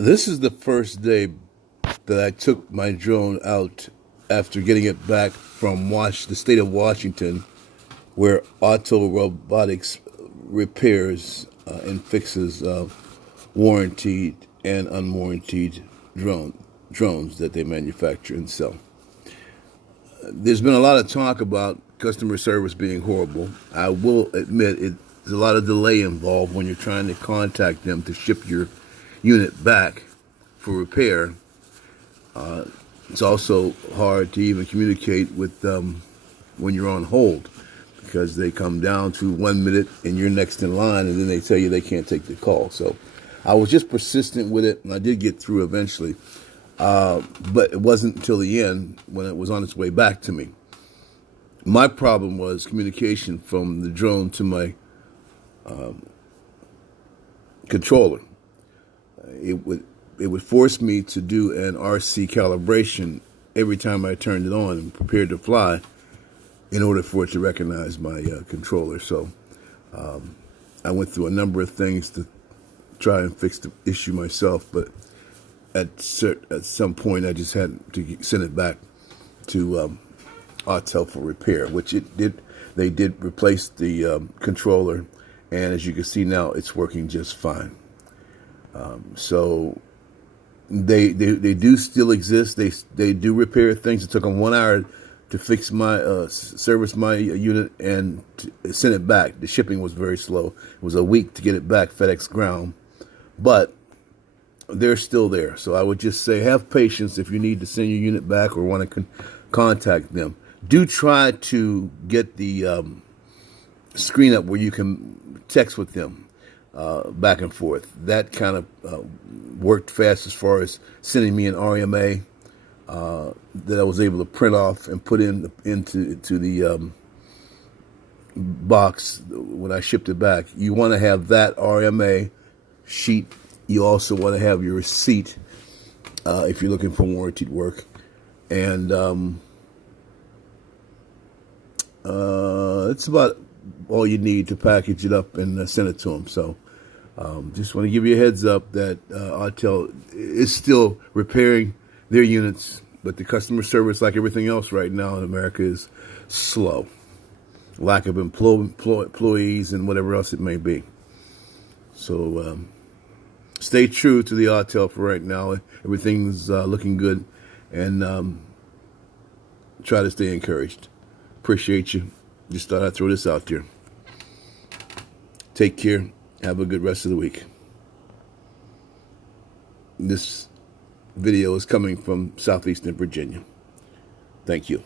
This is the first day that I took my drone out after getting it back from the state of Washington, where Autel Robotics repairs and fixes warranted and unwarranted drones that they manufacture and sell. There's been a lot of talk about customer service being horrible. I will admit there's a lot of delay involved when you're trying to contact them to ship your unit back for repair. It's also hard to even communicate with them when you're on hold, because they come down to 1 minute and you're next in line, and then they tell you they can't take the call. So I was just persistent with it, and I did get through eventually. But it wasn't until the end when it was on its way back to me. My problem was communication from the drone to my controller. It would force me to do an RC calibration every time I turned it on and prepared to fly in order for it to recognize my controller. So I went through a number of things to try and fix the issue myself, but at some point I just had to send it back to Autel for repair, which it did. They did replace the controller, and as you can see now, it's working just fine. So they do still exist. They do repair things. It took them 1 hour to fix my service my unit and to send it back. The shipping was very slow. It was a week to get it back FedEx ground, but they're still there. So I would just say have patience if you need to send your unit back or want to contact them. Do try to get the screen up where you can text with them back and forth. That kind of worked fast as far as sending me an RMA that I was able to print off and put into the box when I shipped it back. You want to have that RMA sheet. You also want to have your receipt if you're looking for warranted work, and it's about all you need to package it up and send it to them. So just want to give you a heads up that Autel is still repairing their units, but the customer service, like everything else right now in America, is slow. Lack of employees and whatever else it may be. So stay true to the Autel for right now. Everything's looking good, and try to stay encouraged. Appreciate you. Just thought I'd throw this out there. Take care. Have a good rest of the week. This video is coming from southeastern Virginia. Thank you.